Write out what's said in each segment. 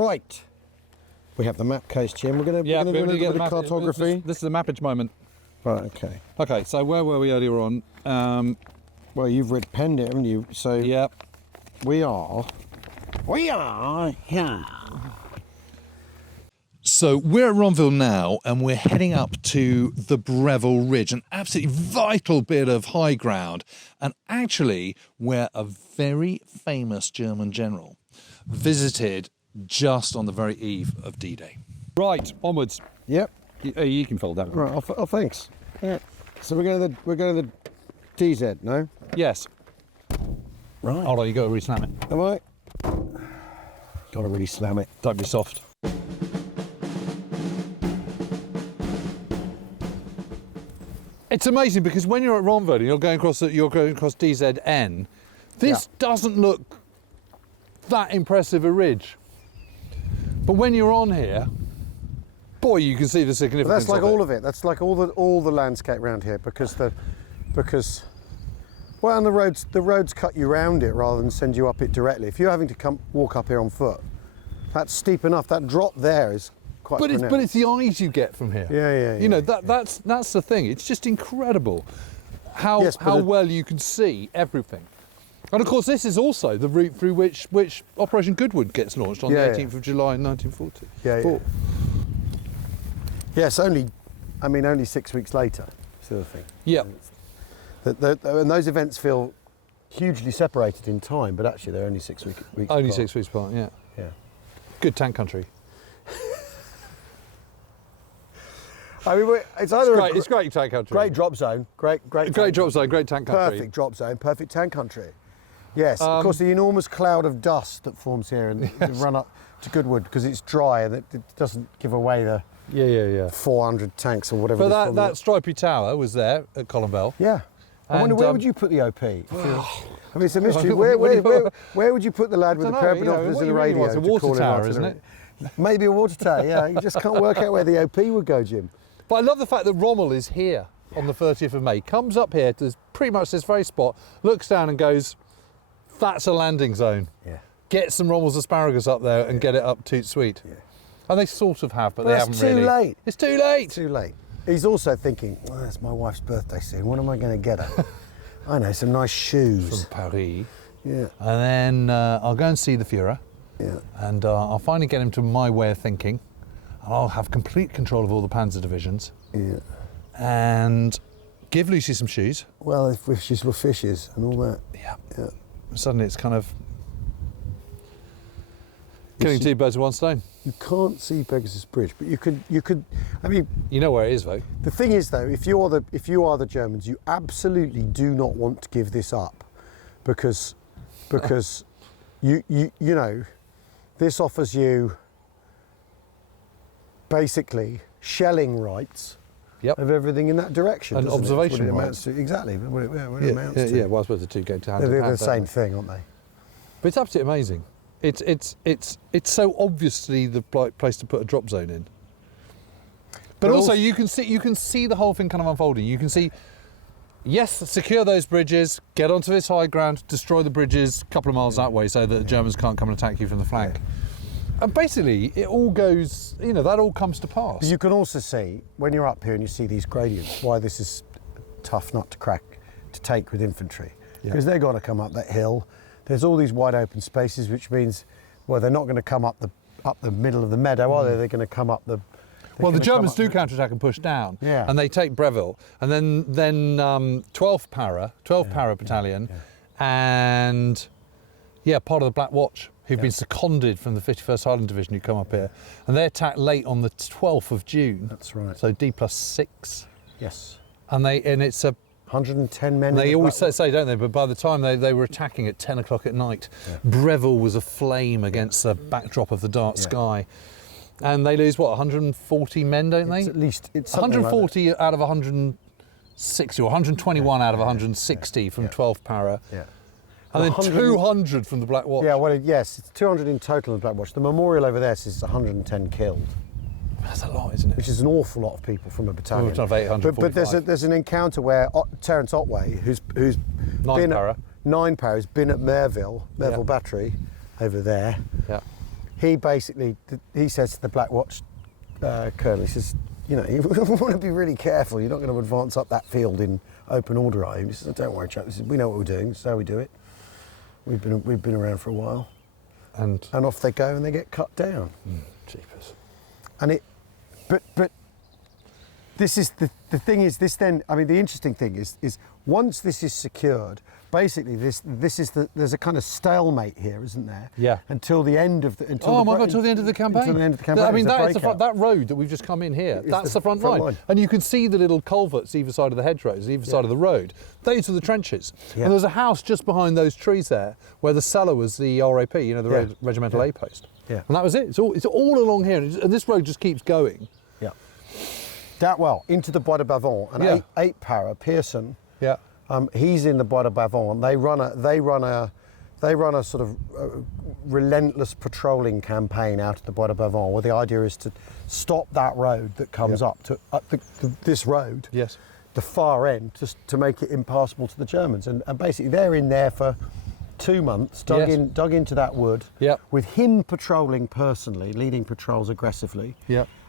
Right. We have the map case, Jim. We're going to do a little bit of cartography. This is a mappage moment. Right, okay. Okay, so where were we earlier on? Well, you've red penned it, haven't you? So Yep. we are here. So we're at Ronville now, and we're heading up to the Breville Ridge, an absolutely vital bit of high ground, and actually where a very famous German general visited just on the very eve of D-Day. Right, onwards. Yep. You can fold that. Right. Oh, thanks. Yeah. So we're going to the DZ, no? Yes. Right. Hold on, you got to re-slam it. Am I? Got to really slam it. Don't be soft. It's amazing because when you're at Ronville and you're going across DZN, this doesn't look that impressive a ridge. But when you're on here, boy, you can see the significance. But that's like all of it. That's like all the landscape around here because well, and the roads cut you round it rather than send you up it directly. If you're having to walk up here on foot, that's steep enough. That drop there is quite pronounced. But it's the eyes you get from here. Yeah. You know, that's the thing. It's just incredible how well you can see everything. And of course, this is also the route through which Operation Goodwood gets launched on the 18th of July 1940. Yes, only 6 weeks later. That's the other thing. Yeah. And those events feel hugely separated in time, but actually they're only 6 weeks apart. Only 6 weeks apart, yeah. Yeah. Good tank country. I mean, it's great tank country. Great drop zone. Great drop zone, great tank country. Perfect drop zone, perfect tank country. Yes, of course, the enormous cloud of dust that forms here and the run up to Goodwood because it's dry and it doesn't give away the 400 tanks or whatever. But that stripy tower was there at Colonville. Yeah. I wonder where would you put the OP? I mean, it's a mystery. Where would you put the lad with the pair of binoculars and the radio? It's a water tower, isn't it? Maybe a water tower, yeah. You just can't work out where the OP would go, Jim. But I love the fact that Rommel is here on the 30th of May, comes up here to pretty much this very spot, looks down and goes, that's a landing zone. Yeah. Get some Rommel's asparagus up there and get it up toot sweet. Yeah. And they sort of have, but they haven't really. It's too late. It's too late. Too late. He's also thinking, well, it's my wife's birthday soon. What am I going to get her? I know, some nice shoes. From Paris. Yeah. And then I'll go and see the Führer. Yeah. And I'll finally get him to my way of thinking. I'll have complete control of all the Panzer divisions. Yeah. And give Lucy some shoes. Well, if she's for fishes and all that. Yeah. Yeah. Suddenly it's kind of killing two birds with one stone. You can't see Pegasus Bridge, but you could. I mean, you know where it is, though. The thing is, though, if you are the Germans, you absolutely do not want to give this up, because you know, this offers you basically shelling rights. Yep. Of everything in that direction. And observation rights. Exactly, what it amounts to. Yeah, well, I suppose the two go to hand in hand. They're the same thing, aren't they? But it's absolutely amazing. It's so obviously the place to put a drop zone in. But also you can see the whole thing kind of unfolding. You can see, yes, secure those bridges, get onto this high ground, destroy the bridges a couple of miles that way so that the Germans can't come and attack you from the flank. Yeah. And basically, it all goes, you know, that all comes to pass. You can also see, when you're up here and you see these gradients, why this is a tough nut to crack, to take with infantry. Because they've got to come up that hill. There's all these wide open spaces, which means, well, they're not going to come up the middle of the meadow, are they? They're going to come up the... Well, the Germans do counterattack and push down, and they take Breville, and then 12th Para Battalion, and part of the Black Watch, who've been seconded from the 51st Highland Division, who come up here, and they attack late on the 12th of June. That's right. So D+6. Yes. And it's a 110 men. They always say, don't they? But by the time they were attacking at 10 o'clock at night, Breville was aflame against the backdrop of the dark sky. And they lose, 140 men, don't they? At least it's 140 like out of 160, or 121 out of 160 from 12th Para. Yeah. And then 200 from the Black Watch. Yeah, well, yes, it's 200 in total in the Black Watch. The memorial over there says it's 110 killed. That's a lot, isn't it? Which is an awful lot of people from a battalion. Of 845. But there's an encounter where Terence Otway, who's been at 9 Para, has been at Merville Battery, over there. Yeah. he basically, he says to the Black Watch colonel, he says, you know, you want to be really careful. You're not going to advance up that field in open order, are you? He says, don't worry, chap. He says, we know what we're doing. This is how we do it. We've been around for a while. And off they go and they get cut down. Jeepers. And but this is the thing is this then, I mean, the interesting thing is once this is secured, basically there's a kind of stalemate here, isn't there? Yeah. Until the end of the Until the end of the campaign. Until the end of the campaign. I mean, that road that we've just come in here, that's the front line. And you can see the little culverts either side of the hedgerows, either side of the road. Those are the trenches. Yeah. And there's a house just behind those trees there where the cellar was the RAP, you know, the regimental A post. Yeah. And that was it. It's all along here, and this road just keeps going. Yeah. That well into the Bois de Bavon, and 8 para Pearson. Yeah. He's in the Bois de Bavon. They run a sort of relentless patrolling campaign out of the Bois de Bavon, where the idea is to stop that road that comes up to this road. Yes. The far end, just to make it impassable to the Germans, and basically they're in there for 2 months, dug into that wood, with him patrolling personally, leading patrols aggressively,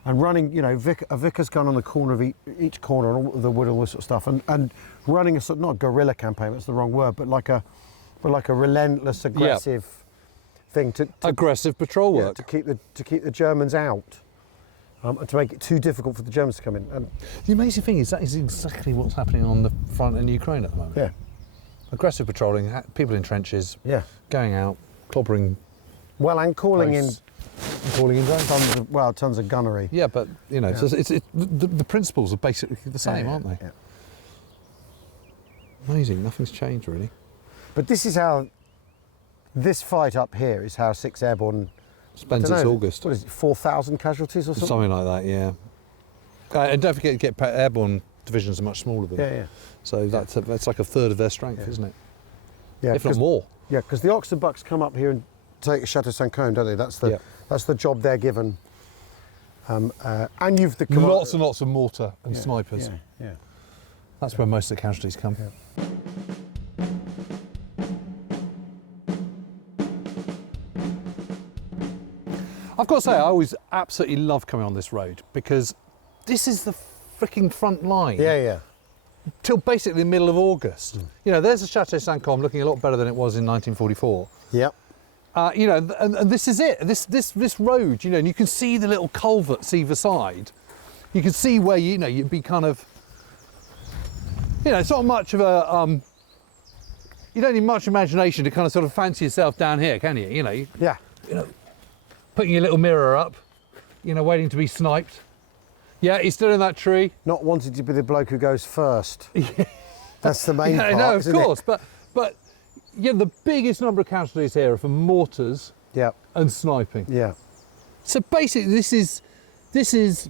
and running, you know, a vicar's gun on the corner of each corner and all the wood and all this sort of stuff, and running a sort of, not guerrilla campaign, that's the wrong word, but like a relentless, aggressive thing to aggressive patrol work to keep the Germans out. And to make it too difficult for the Germans to come in. And the amazing thing is that is exactly what's happening on the front in Ukraine at the moment. Yeah. Aggressive patrolling, people in trenches, going out, clobbering. Well, and calling in drones. Tons of gunnery. Yeah, but you know, the principles are basically the same, aren't they? Yeah. Amazing, nothing's changed really. But this is how this fight up here is how 6th Airborne spends its August. What is it, 4,000 casualties or something? Something like that, yeah. And don't forget, airborne divisions are much smaller than that. So that's like a third of their strength, isn't it? Yeah, if not more. Yeah, because the Ox and Bucks come up here and take Chateau Saint-Côme, don't they? That's the job they're given. And you've the lots and lots of mortar and snipers. Yeah. That's where most of the casualties come. Yeah. I've got to say, I always absolutely love coming on this road because this is the freaking front line. Yeah. Till basically the middle of August. You know, there's the Chateau Saint-Côme looking a lot better than it was in 1944. Yep. You know, and this is it. This road, you know, and you can see the little culverts either side. You can see where you'd be kind of, you know, it's not much of a you don't need much imagination to kind of sort of fancy yourself down here, can you? You know. You know, putting your little mirror up, you know, waiting to be sniped. Yeah, he's still in that tree. Not wanting to be the bloke who goes first. That's the main part, no, of course. But yeah, the biggest number of casualties here are from mortars and sniping. Yeah. So basically, this is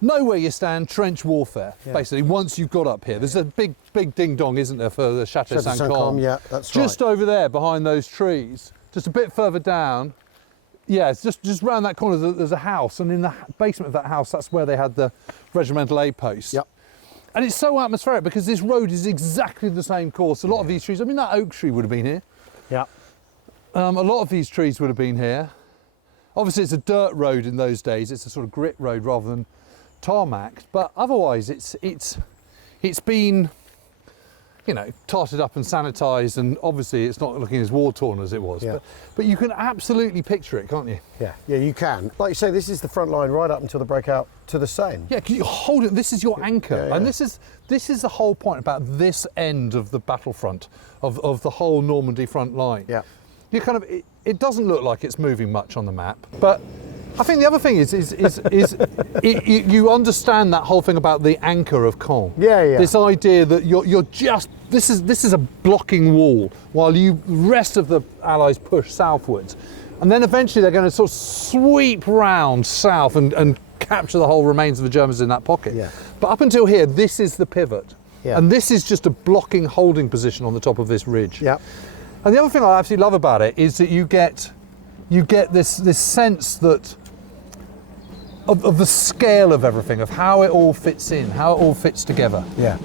know where you stand, trench warfare. Basically, once you've got up here, there's a big ding dong, isn't there, for the Chateau Saint-Côme? Yeah, that's right. Just over there, behind those trees, just a bit further down. Yeah, it's just round that corner. There's a house, and in the basement of that house, that's where they had the regimental A post. Yep. And it's so atmospheric because this road is exactly the same course. A lot of these trees, I mean, that oak tree would have been here. Yeah. A lot of these trees would have been here. Obviously, it's a dirt road in those days. It's a sort of grit road rather than tarmac. But otherwise, it's been, you know, tarted up and sanitised, and obviously it's not looking as war-torn as it was. Yeah. But you can absolutely picture it, can't you? Yeah, you can. Like you say, this is the front line right up until the breakout to the Seine. Yeah, because you hold it. This is your anchor, and this is the whole point about this end of the battlefront of the whole Normandy front line. Yeah, you kind of it doesn't look like it's moving much on the map, but I think the other thing is you understand that whole thing about the anchor of Caen. Yeah. This idea that you're just this is a blocking wall while the rest of the Allies push southwards, and then eventually they're going to sort of sweep round south and capture the whole remains of the Germans in that pocket. Yeah. But up until here, this is the pivot, and this is just a blocking holding position on the top of this ridge. Yeah. And the other thing I absolutely love about it is that you get this sense that of the scale of everything, of how it all fits in, how it all fits together. Yeah.